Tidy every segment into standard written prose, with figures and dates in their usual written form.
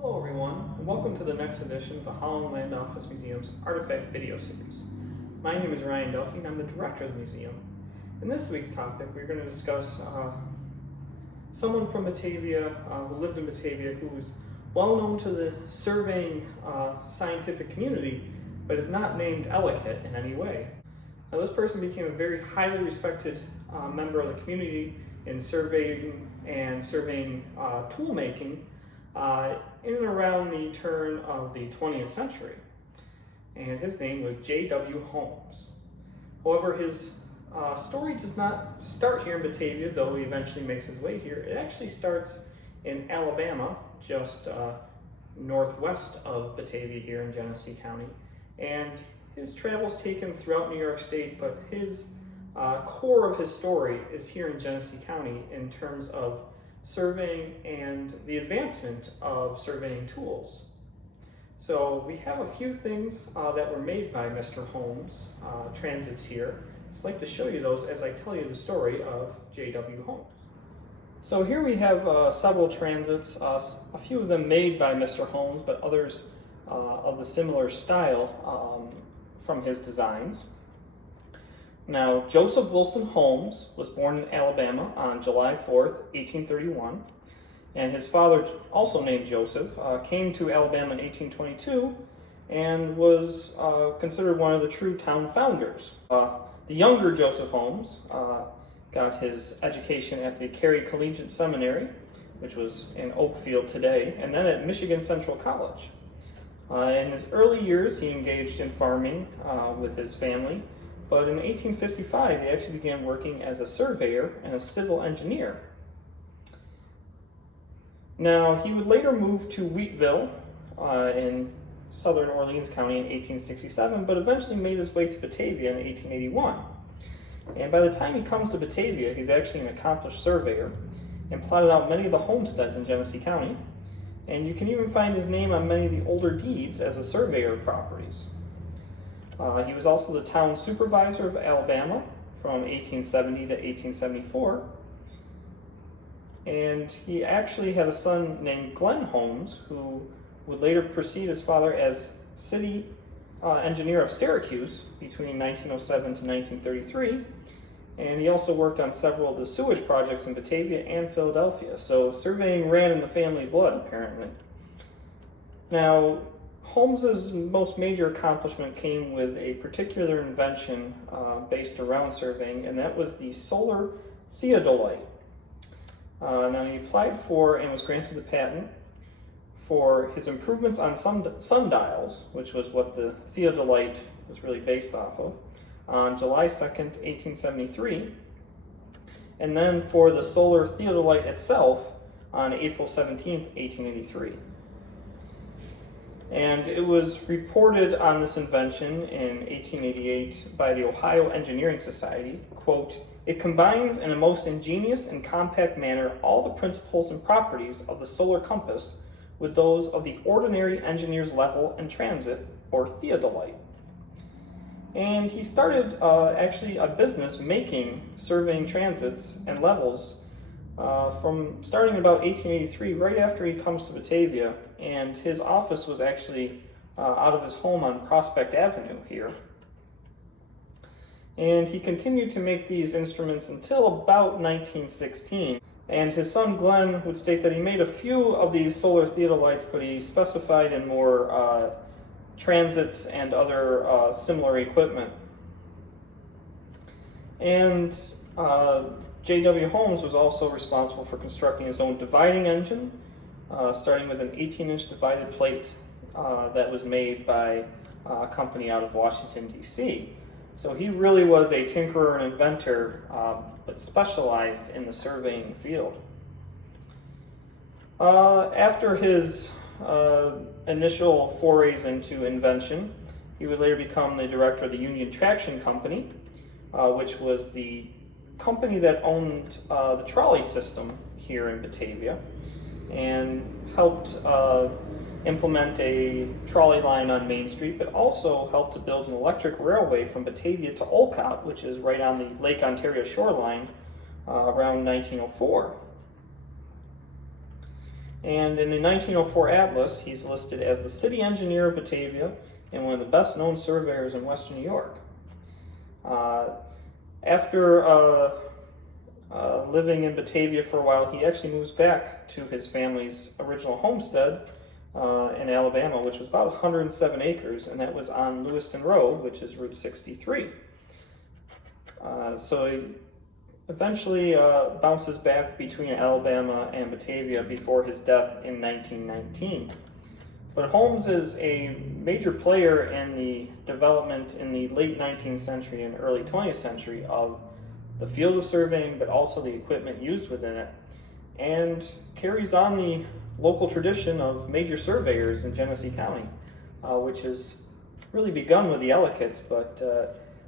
Hello everyone, and welcome to the next edition of the Holland Land Office Museum's Artifact Video Series. My name is Ryan Duffy and I'm the Director of the Museum. In this week's topic, we're going to discuss someone from Batavia who lived in Batavia who was well known to the surveying scientific community, but is not named Ellicott in any way. Now, this person became a very highly respected member of the community in surveying tool making in and around the turn of the 20th century. And his name was J.W. Holmes. However, his story does not start here in Batavia, though he eventually makes his way here. It actually starts in Alabama, just northwest of Batavia here in Genesee County. And his travels taken throughout New York State, but his core of his story is here in Genesee County in terms of surveying and the advancement of surveying tools. So we have a few things that were made by Mr. Holmes, transits here. I'd like to show you those as I tell you the story of J.W. Holmes. So here we have several transits, a few of them made by Mr. Holmes, but others of the similar style from his designs. Now, Joseph Wilson Holmes was born in Alabama on July 4th, 1831, and his father, also named Joseph, came to Alabama in 1822 and was considered one of the true town founders. The younger Joseph Holmes got his education at the Cary Collegiate Seminary, which was in Oakfield today, and then at Michigan Central College. In his early years, he engaged in farming with his family. But in 1855, he actually began working as a surveyor and a civil engineer. Now, he would later move to Wheatville in southern Orleans County in 1867, but eventually made his way to Batavia in 1881. And by the time he comes to Batavia, he's actually an accomplished surveyor and plotted out many of the homesteads in Genesee County. And you can even find his name on many of the older deeds as a surveyor of properties. He was also the town supervisor of Alabama from 1870 to 1874. And he actually had a son named Glenn Holmes, who would later precede his father as City Engineer of Syracuse between 1907 to 1933. And he also worked on several of the sewage projects in Batavia and Philadelphia. So surveying ran in the family blood, apparently. Now, Holmes's most major accomplishment came with a particular invention based around surveying, and that was the solar theodolite. Now, he applied for and was granted the patent for his improvements on sundials, which was what the theodolite was really based off of, on July 2nd, 1873, and then for the solar theodolite itself on April 17th, 1883. And it was reported on this invention in 1888 by the Ohio Engineering Society, quote, "It combines in a most ingenious and compact manner all the principles and properties of the solar compass with those of the ordinary engineer's level and transit, or theodolite." And he started actually a business making surveying transits and levels from starting about 1883, right after he comes to Batavia, and his office was actually out of his home on Prospect Avenue here. And he continued to make these instruments until about 1916. And his son Glenn would state that he made a few of these solar theodolites, but he specified in more transits and other similar equipment. And J.W. Holmes was also responsible for constructing his own dividing engine, starting with an 18-inch divided plate that was made by a company out of Washington, D.C. So he really was a tinkerer and inventor, but specialized in the surveying field. After his initial forays into invention, he would later become the director of the Union Traction Company, which was the company that owned the trolley system here in Batavia and helped implement a trolley line on Main Street, but also helped to build an electric railway from Batavia to Olcott, which is right on the Lake Ontario shoreline, around 1904. And in the 1904 Atlas, he's listed as the City Engineer of Batavia and one of the best known surveyors in Western New York. After living in Batavia for a while, he actually moves back to his family's original homestead in Alabama, which was about 107 acres, and that was on Lewiston Road, which is Route 63. So he eventually bounces back between Alabama and Batavia before his death in 1919. But Holmes is a major player in the development in the late 19th century and early 20th century of the field of surveying, but also the equipment used within it, and carries on the local tradition of major surveyors in Genesee County, which has really begun with the Ellicotts, but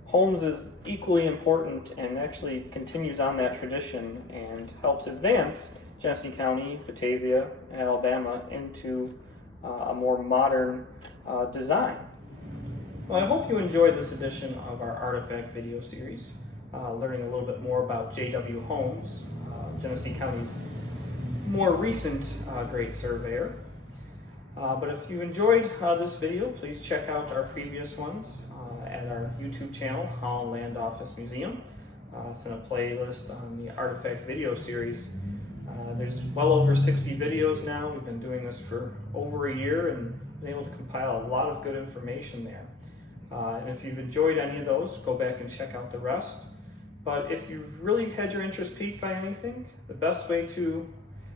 Holmes is equally important and actually continues on that tradition and helps advance Genesee County, Batavia, and Alabama into a more modern design. Well, I hope you enjoyed this edition of our Artifact video series, learning a little bit more about J.W. Holmes, Genesee County's more recent great surveyor. But if you enjoyed this video, please check out our previous ones at our YouTube channel, Holland Land Office Museum. It's in a playlist on the Artifact video series. There's well over 60 videos now. We've been doing this for over a year and been able to compile a lot of good information there. And if you've enjoyed any of those, go back and check out the rest. But if you've really had your interest piqued by anything, the best way to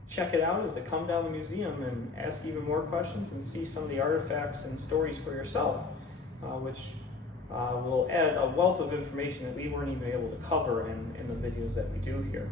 check it out is to come down to the museum and ask even more questions and see some of the artifacts and stories for yourself, which will add a wealth of information that we weren't even able to cover in the videos that we do here.